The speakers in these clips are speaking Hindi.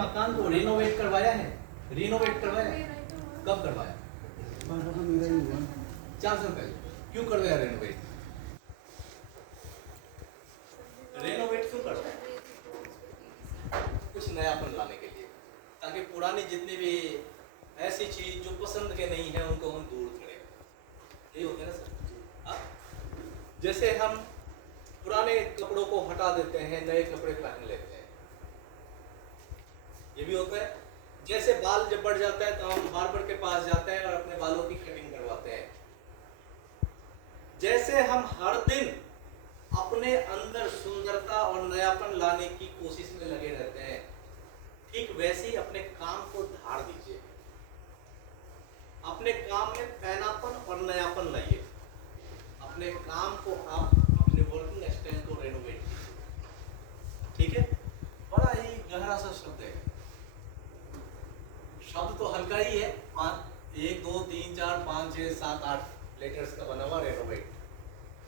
मकान को रिनोवेट करवाया है? रिनोवेट करवाया है? कब करवाया? 4 साल पहले। क्यों करवाया रेनोवेट? रेनोवेट क्यों करवाया? कुछ नयापन लाने के लिए, ताकि पुरानी जितनी भी ऐसी चीज जो पसंद के नहीं है उनको हम दूर करें। यही होता है ना सर? हाँ? जैसे हम पुराने कपड़ों को हटा देते हैं, नए कपड़े पहन लेते हैं, ये भी होता है। जैसे बाल जब बढ़ जाता है तो हम बार्बर के पास जाते हैं और अपने बालों की कटिंग करवाते हैं। जैसे हम हर दिन अपने अंदर सुंदरता और नयापन लाने की कोशिश में लगे रहते हैं, ठीक वैसे ही अपने काम को धार दीजिए। अपने काम में पैनापन और नयापन लाइए। अपने काम को आप अपने वर्किंग स्टाइल को रेनोवेट कीजिए। ठीक है? बड़ा ही गहरा सा शब्द है। शब्द तो हल्का ही है, 1 2 3 4 5 6 7 8 लेटर्स का बना हुआ रेनोवेट।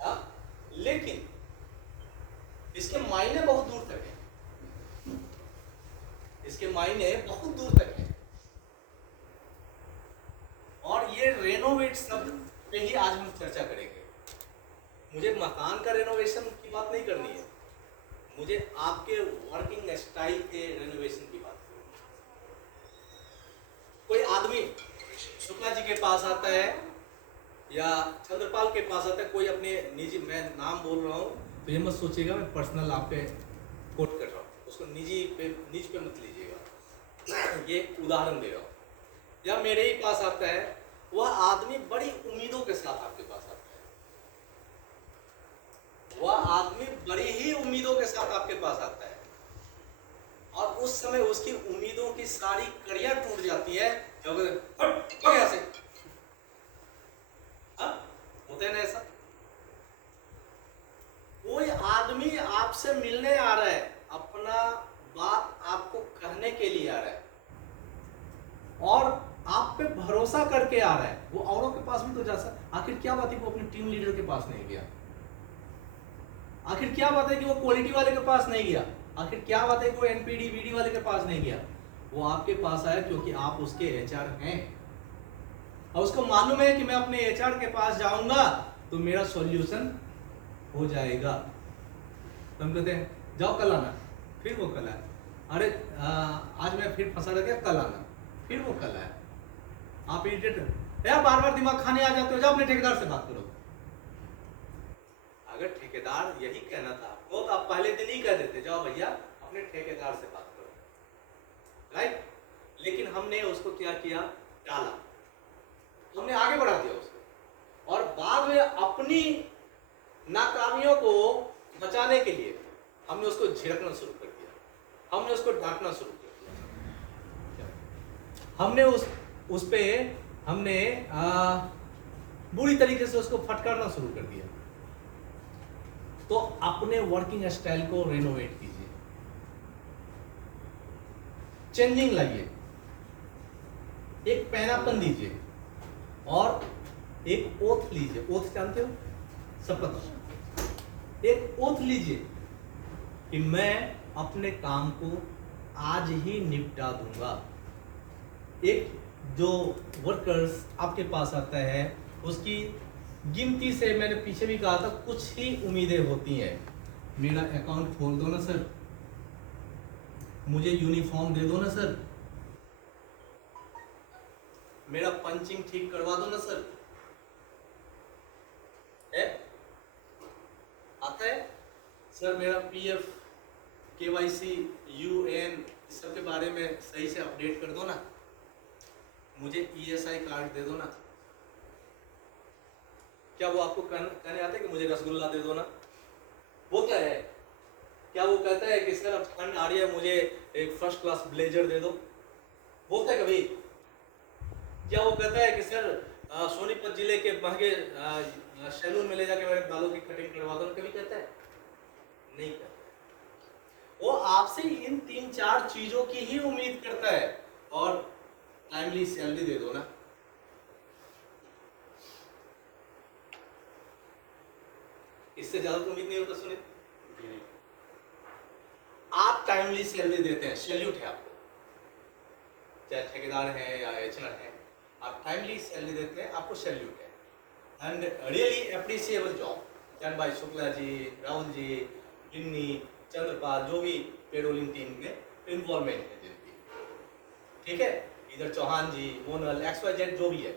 हाँ? लेकिन इसके मायने बहुत दूर तक है। इसके मायने बहुत दूर तक है। और ये रेनोवेट शब्द पे ही आज हम चर्चा करेंगे। मुझे मकान का रेनोवेशन की बात नहीं करनी है, मुझे आपके वर्किंग स्टाइल के रेनोवेशन की बात करनी है। कोई आदमी शुक्ला जी के पास आता है या चंद्रपाल के पास आता है, कोई अपने निजी, मैं नाम बोल रहा हूँ तो ये मत सोचिएगा मैं पर्सनल आप पे कोट कर रहा हूँ, उसको निजी पे निज पे मत लीजिएगा, ये उदाहरण दे रहा हूँ। या मेरे ही पास आता है, वह आदमी बड़ी उम्मीदों के साथ आपके पास आता है, वह आदमी बड़ी ही उम्मीदों के साथ आपके पास आता है, और उस समय उसकी उम्मीदों की सारी कड़ियां टूट जाती है। कैसे होता है ना ऐसा? कोई आदमी आपसे मिलने आ रहा है, अपना बात आपको कहने के लिए आ रहा है और आप पे भरोसा करके आ रहा है। वो औरों के पास भी तो जा सकता। आखिर क्या बात है कि वो अपने टीम लीडर के पास नहीं गया? आखिर क्या बात है कि वो क्वालिटी वाले के पास नहीं गया? आखिर क्या बात है कि वो एनपीडी वीडी वाले के पास नहीं गया? वो आपके पास आया क्योंकि आप उसके एचआर हैं और उसको मालूम है कि मैं अपने एचआर के पास जाऊंगा तो मेरा सॉल्यूशन हो जाएगा। तो हम कहते हैं जाओ कल आना, फिर वो कल आया। अरे आज मैं फिर फंसा रह गया, कल आना, फिर वो कल आया। आप इरिटेट यार, बार बार दिमाग खाने आ जाते हो, जाओ अपने ठेकेदार से बात करो। अगर ठेकेदार यही कहना था आपको तो आप पहले दिन ही कह देते, जाओ भैया अपने ठेकेदार से बात करो, राइट? लेकिन हमने उसको क्या किया? टाला, हमने आगे बढ़ा दिया उसको, और बाद में अपनी नाकामियों को बचाने के लिए हमने उसको झिड़कना शुरू कर दिया, हमने उसको डांटना शुरू कर दिया, हमने उस पे हमने बुरी तरीके से उसको फटकारना शुरू कर दिया। तो अपने वर्किंग स्टाइल को रेनोवेट कीजिए, चेंजिंग लाइए, एक पैनापन दीजिए और एक ओथ लीजिए। ओथ जानते हो? शपथ। एक ओथ लीजिए कि मैं अपने काम को आज ही निपटा दूंगा। एक जो वर्कर्स आपके पास आता है उसकी गिनती से, मैंने पीछे भी कहा था, कुछ ही उम्मीदें होती हैं। मेरा अकाउंट खोल दो ना सर, मुझे यूनिफॉर्म दे दो ना सर, मेरा पंचिंग ठीक करवा दो ना सर। है? आता है सर, मेरा पीएफ, केवाईसी, यूएन सब के बारे में सही से अपडेट कर दो ना, मुझे ईएसआई कार्ड दे दो ना। क्या वो आपको कहने आता है कि मुझे रसगुल्ला दे दो ना? वो क्या है? क्या वो कहता है कि सर अब ठंड आ रही है, मुझे एक फर्स्ट क्लास ब्लेजर दे दो? बोलता है कभी? क्या वो कहता है कि सर सोनीपत जिले के महंगे सैलून में ले जाके मेरे बालों की कटिंग करवा दो? कभी कहता है? नहीं कहता। वो आपसे इन 3-4 चीजों की ही उम्मीद करता है, और टाइमली सैलरी दे दो ना। इससे ज्यादा तो उम्मीद नहीं होता। सुनिए, आप टाइमली सैलरी देते हैं, सैल्यूट है आपको, चाहे ठेकेदार हैं या एचआर हैं, आप टाइमली सैलरी देते हैं, आपको सैल्यूट है। And really appreciable job done by Shukla ji, Rahul ji, Linni, Chandrapal, जो भी पेरोलिंग टीम में इन्वॉल्वमेंट है जिनकी, ठीक है, इधर चौहान जी, मोनल, XYZ जो भी है,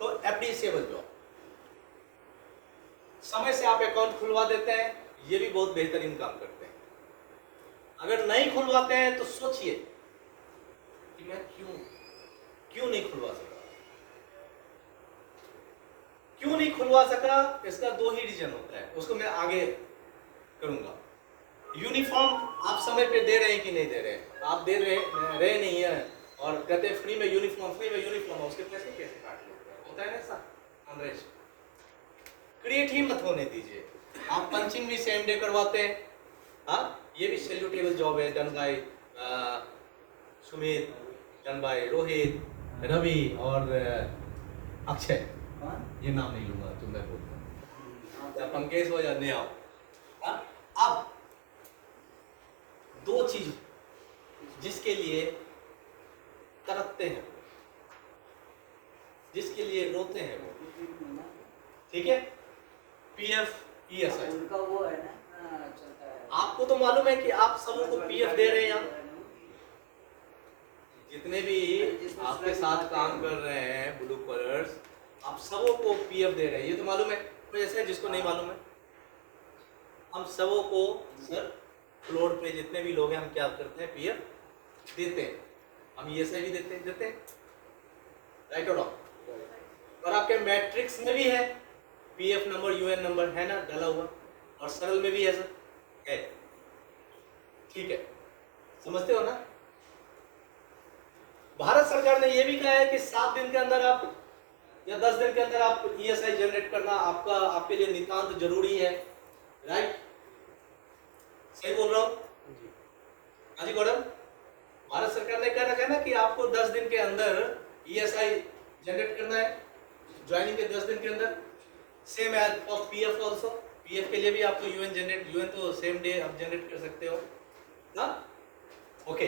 तो अप्रिशिएबल जॉब। समय से आप अकाउंट खुलवा देते हैं, ये भी बहुत बेहतरीन काम करते हैं। अगर नहीं खुलवाते हैं तो सोचिए कि मैं क्यों नहीं खुलवा सका, क्यों नहीं खुलवा सका। इसका दो ही रीजन होता है, उसको मैं आगे करूंगा। यूनिफॉर्म आप समय पे दे रहे हैं कि नहीं दे रहे हैं? आप दे रहे नहीं है और कहते हैं फ्री में यूनिफॉर्म, फ्री में यूनिफॉर्म, उसके पैसे कैसे काट लेते हैं? होता है ना सर अंग्रेज। क्रिएट ही मत होने दीजिए। आप पंचिंग भी सेम डे करवाते हैं, हाँ, ये भी सैल्यूटेबल जॉब है, done by Sumit, done by Rohit, Ravi और अक्षय। ये नाम नहीं लूंगा, तुम मैं बोलता हूँ, पंकज हो या नया हो। अब दो चीज जिसके लिए तरसते हैं, जिसके लिए रोते हैं वो, ठीक है, पीएफ, ईएसआई। उनका वो है ना, चलता है। आपको तो मालूम है कि आप सबों को पीएफ दे रहे हैं यहाँ, जितने भी आपके साथ काम कर रहे हैं ब्लू कलर्स, आप सबों को पीएफ दे रहे हैं, ये तो मालूम है। कोई ऐसा है जिसको नहीं मालूम है? हम सबों को सर फ्लोर पे जितने भी लोग हैं, हम क्या करते हैं, पीएफ देते हैं। हम ईएसआई भी देते हैं, राइट और रॉन्ग? और आपके मैट्रिक्स में भी है पीएफ नंबर, यूएन नंबर है ना डाला हुआ, और सरल में भी है सर, है, ठीक है, समझते हो ना? भारत सरकार ने यह भी कहा है कि 7 दिन के अंदर आप या 10 दिन के अंदर आप ईएसआई जनरेट करना आपके लिए नितांत जरूरी है, राइट? सही बोल रहा हूं? हाँ जी गौरव, भारत सरकार ने कह रखा है ना कि आपको 10 दिन के अंदर ईएसआई जनरेट करना है, ज्वाइनिंग के 10 दिन के अंदर। Same as for PF also, PF के लिए भी आपको यूएन तो सेम डे आप जनरेट कर सकते हो ना, ओके।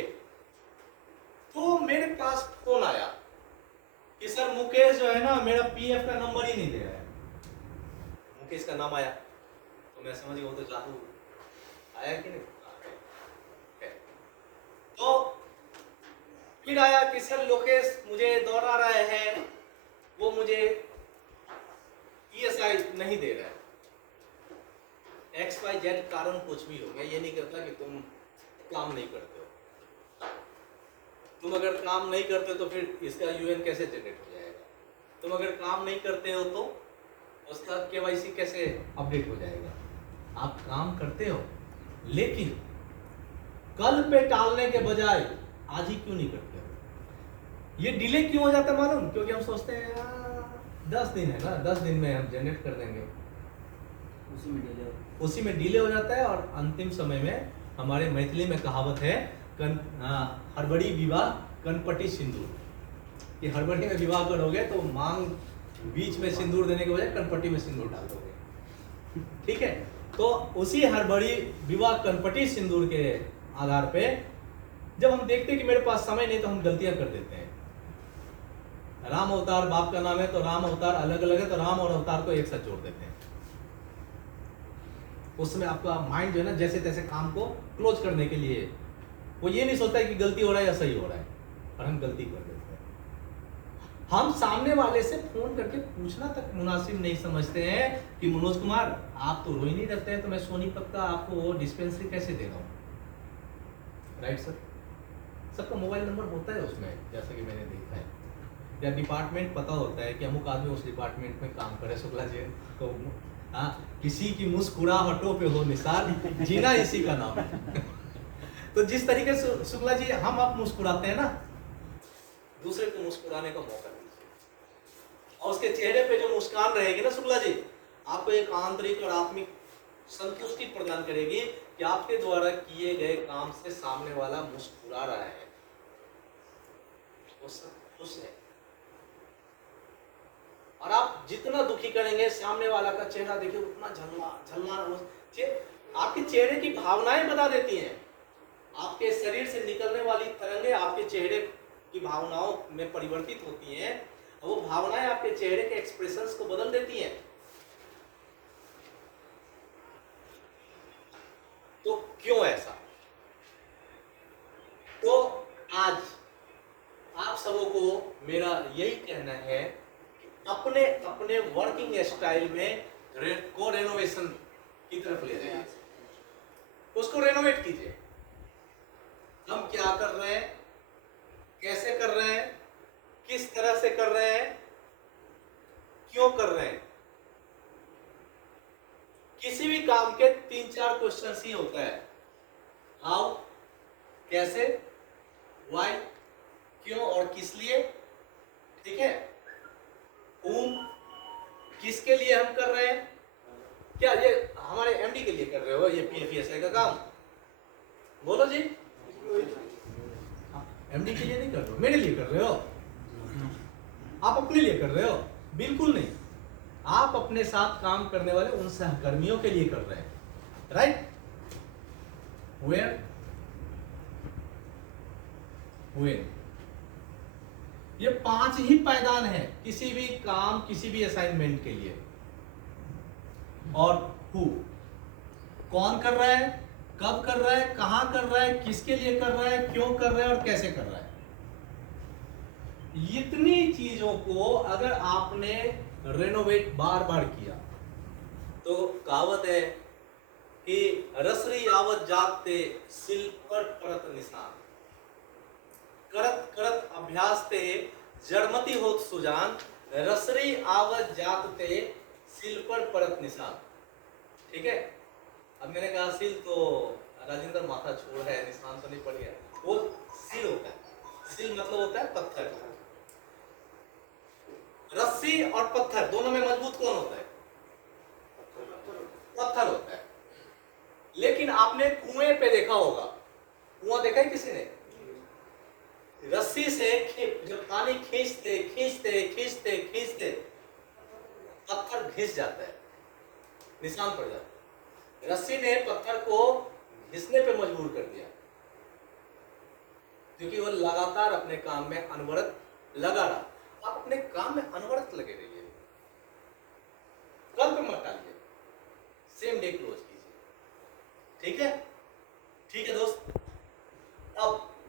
तो मेरे पास फोन आया कि सर मुकेश जो है ना, मेरा पीएफ का नंबर ही नहीं दे रहा है। मुकेश का नाम आया तो मैं समझ गया वो तो जादू आया कि नहीं। तो फिर आया कि सर लोकेश मुझे दोहरा रहे हैं, वो मुझे ईएसआई नहीं दे रहा है, XYZ कारण कुछ भी हो गया। ये नहीं कहता कि तुम काम नहीं करते हो, तुम अगर काम नहीं करते तो फिर इसका यूएन कैसे जनरेट हो जाएगा? तुम अगर काम नहीं करते हो तो उसका केवाईसी कैसे अपडेट हो जाएगा? आप काम करते हो, लेकिन कल पे टालने के बजाय आज ही क्यों नहीं करते हो? ये डिले क्यों हो जाता है मालूम? क्योंकि हम सोचते हैं यार 10 दिन है ना, 10 दिन में हम जनरेट कर देंगे, उसी में डिले हो जाता है। और अंतिम समय में हमारे मैथिली में कहावत है, हड़बड़ी विवाह कनपटी सिंदूर, कि हड़बड़ी में विवाह करोगे तो मांग बीच में सिंदूर देने के बजाय कनपटी में सिंदूर डाल दोगे, ठीक है? तो उसी हड़बड़ी विवाह कनपटी सिंदूर के आधार पे जब हम देखते हैं कि मेरे पास समय नहीं, तो हम गलतियां कर देते हैं। राम अवतार बाप का नाम है, तो राम अवतार अलग अलग है, तो राम और अवतार को एक साथ जोड़ देते हैं। उसमें आपका माइंड जो है ना, जैसे तैसे काम को क्लोज करने के लिए वो ये नहीं सोचता है कि गलती हो रहा है या सही हो रहा है, और हम गलती कर देते हैं। हम सामने वाले से फोन करके पूछना तक मुनासिब नहीं समझते हैं कि मनोज कुमार आप तो रो ही नहीं रखते हैं, तो मैं सोनीपत का आपको डिस्पेंसरी कैसे दे रहा हूँ, राइट सर? सबका मोबाइल नंबर होता है उसमें, जैसा कि मैंने देखा है, या डिपार्टमेंट पता होता है कि अमुक आदमी उस डिपार्टमेंट में काम करे, शुक्ला जी तो हाँ, किसी की मुस्कुराहटों पे हो निसार, जीना इसी का नाम है। तो जिस तरीके से शुक्ला जी हम आप मुस्कुराते हैं ना, दूसरे को मुस्कुराने का मौका दीजिए, और उसके चेहरे पे जो मुस्कान रहेगी ना शुक्ला जी, आपको एक आंतरिक और आत्मिक संतुष्टि प्रदान करेगी कि आपके द्वारा किए गए काम से सामने वाला मुस्कुरा रहा है, वो सब खुश है। और आप जितना दुखी करेंगे, सामने वाला का चेहरा देखिए उतना झलना आपके चेहरे की भावनाएं बता देती हैं। आपके शरीर से निकलने वाली तरंगे आपके चेहरे की भावनाओं में परिवर्तित होती हैं, और वो भावनाएं आपके चेहरे के एक्सप्रेशंस को बदल देती हैं। तो क्यों ऐसा? तो आज आप सबों को मेरा यही कहना है, अपने अपने वर्किंग स्टाइल में को रेनोवेशन की तरफ ले जाइए, उसको रेनोवेट कीजिए। हम क्या कर रहे हैं, कैसे कर रहे हैं, किस तरह से कर रहे हैं, क्यों कर रहे हैं। किसी भी काम के 3-4 क्वेश्चन ही होता है, हाउ, कैसे, व्हाई, क्यों और किस लिए। ठीक है, किसके लिए हम कर रहे हैं, क्या ये हमारे एमडी के लिए कर रहे हो ये पीएफईएसआई का काम, बोलो जी। एमडी के लिए नहीं कर रहे हो, मेरे लिए कर रहे हो, आप अपने लिए कर रहे हो, बिल्कुल नहीं। आप अपने साथ काम करने वाले उन सहकर्मियों के लिए कर रहे हैं, राइट। वेयर, व्हेन, ये 5 ही पायदान है किसी भी काम, किसी भी असाइनमेंट के लिए। और हु, कौन कर रहा है, कब कर रहा है, कहां कर रहा है, किसके लिए कर रहा है, क्यों कर रहा है और कैसे कर रहा है। इतनी चीजों को अगर आपने रेनोवेट बार बार किया, तो कहावत है कि रसरी आवत जागते सिल पर परत निशान, करत करत अभ्यास ते जड़मती होत सुजान, रसरी आवत जागते सिल पर परत निशान। ठीक है, अब मैंने कहा सिल तो राजेंद्र माथा छोड़ है, निशान तो नहीं पड़ गया, वो सिल होता है। सिल मतलब होता है पत्थर। रस्सी और पत्थर दोनों में मजबूत कौन होता है, पत्थर होता है। लेकिन आपने कुएं पे देखा होगा, कुआं देखा है किसी ने, रस्सी से जब पानी खींचते खींचते खींचते खींचते पत्थर घिस जाता है, निशान पड़ जाता है। रस्सी ने पत्थर को घिसने पे मजबूर कर दिया, क्योंकि वो लगातार अपने काम में अनवरत लगा रहा। आप अपने काम में अनवरत लगे रहिए, कल पे मत टालिए, सेम डे क्लोज कीजिए। ठीक है, ठीक है दोस्त। अब